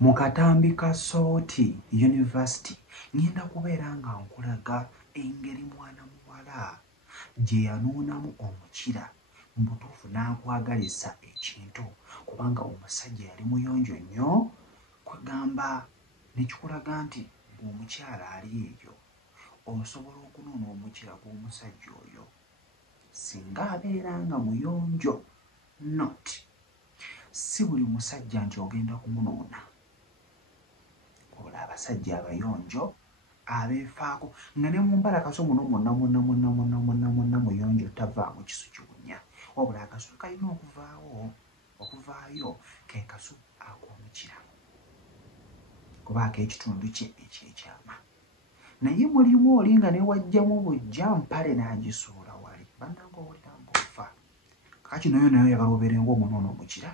mu Katambi ka Sooti University ngenda kubeera nga nkulaga engeri mwana muwala gye yanuunamu omukira mu butuufu n'akwagalisa ekintu kubanga omusajja yali muyonjo nnyo kwegamba ne kikulaga nti omukyala ali eyo osobola okunuuna omukira gw'omusajja oyo singa abeera nga muyonjo not si buli musajja nti ogenda kumunuuna wabula abasajja abayonjo abeefaako nga ne mu mbala kaso muno mwonna muyonjo tavaamu kisu kiwunya wabula akasu kalina okuvaayo ke kasu ak'omukira kuba ak'ekitundu kye ekyekyama naye mulimu oli nga ne wajjamu bujja mpale n'agisuula wali bannanga owulira ng'ofa kakino yo nayo oyagala obeere ng'omunoona omukira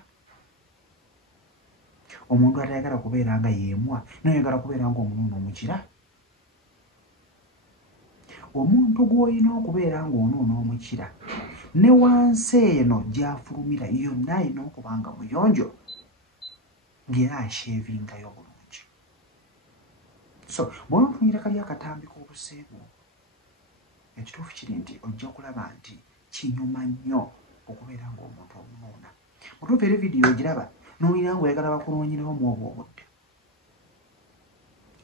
omuntu atayagala kubeera nga yeemwa noyagala kubeera ng'omunoona omukira omuntu gw'olina okubeera ng'onoona omukira ne wansi eno gy'afulumira yonna alina okuba nga muyonjo ng'era asheevingayo bulungi so bw'onotunyira kali akatambi k'obuseegu ekituufu kiri nti ojja kulaba nti kinyuma nnyo okubeera ng'omuntu omunoona mutuufu eri vidiyo ogiraba n'olina ng'oyagala bakunoonyerewo mu obwo obudde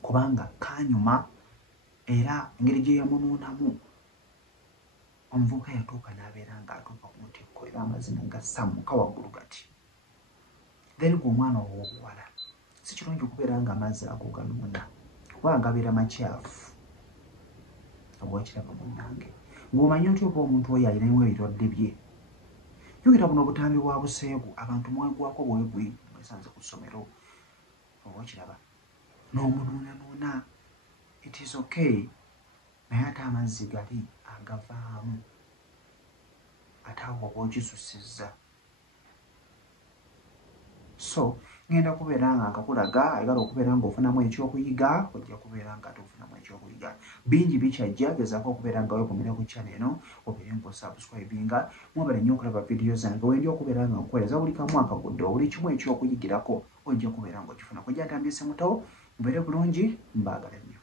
kubanga kanyuma era engeri gye yamunuunamu omuvubuka yatuuka n'abeera ng'atuuka ku ntikko era amazina gassammuka waggulu gati then gwe omwana ow'obuwala si kirungi okubeera ng'amazzi ago ganuuna kubanga gabeera makyafu obwekiraba munnange ng'omanyi otya oba omuntu oyo alinamu ebirwadde bye yogera buno obutambi bwa buseegu abantu mwegwako bwegwi mwesanze ku ssomero obwekiraba n'omunuunanuuna it is okay naye ate amazzi gali agavaamu ate awo oba ogisusizza so ngenda kubeera nga nkakulaga ayagala okubeera ng'ofunamu ekyokuyiga ojja kubeera nga tofunamu ekyokuyiga bingi bikyajja gezaako okubeera nga weekomera ku channel eno obeere ng'osubscribinga mwebale nnyo okulaba vidiyo zange wendi okubeera nga nkuweereza buli kamu akagudde buli kimu ekyokuyigirako ojja kubeera ng'okifuna kujja ntambise mutawo mubeere bulungi mbaagala nnyo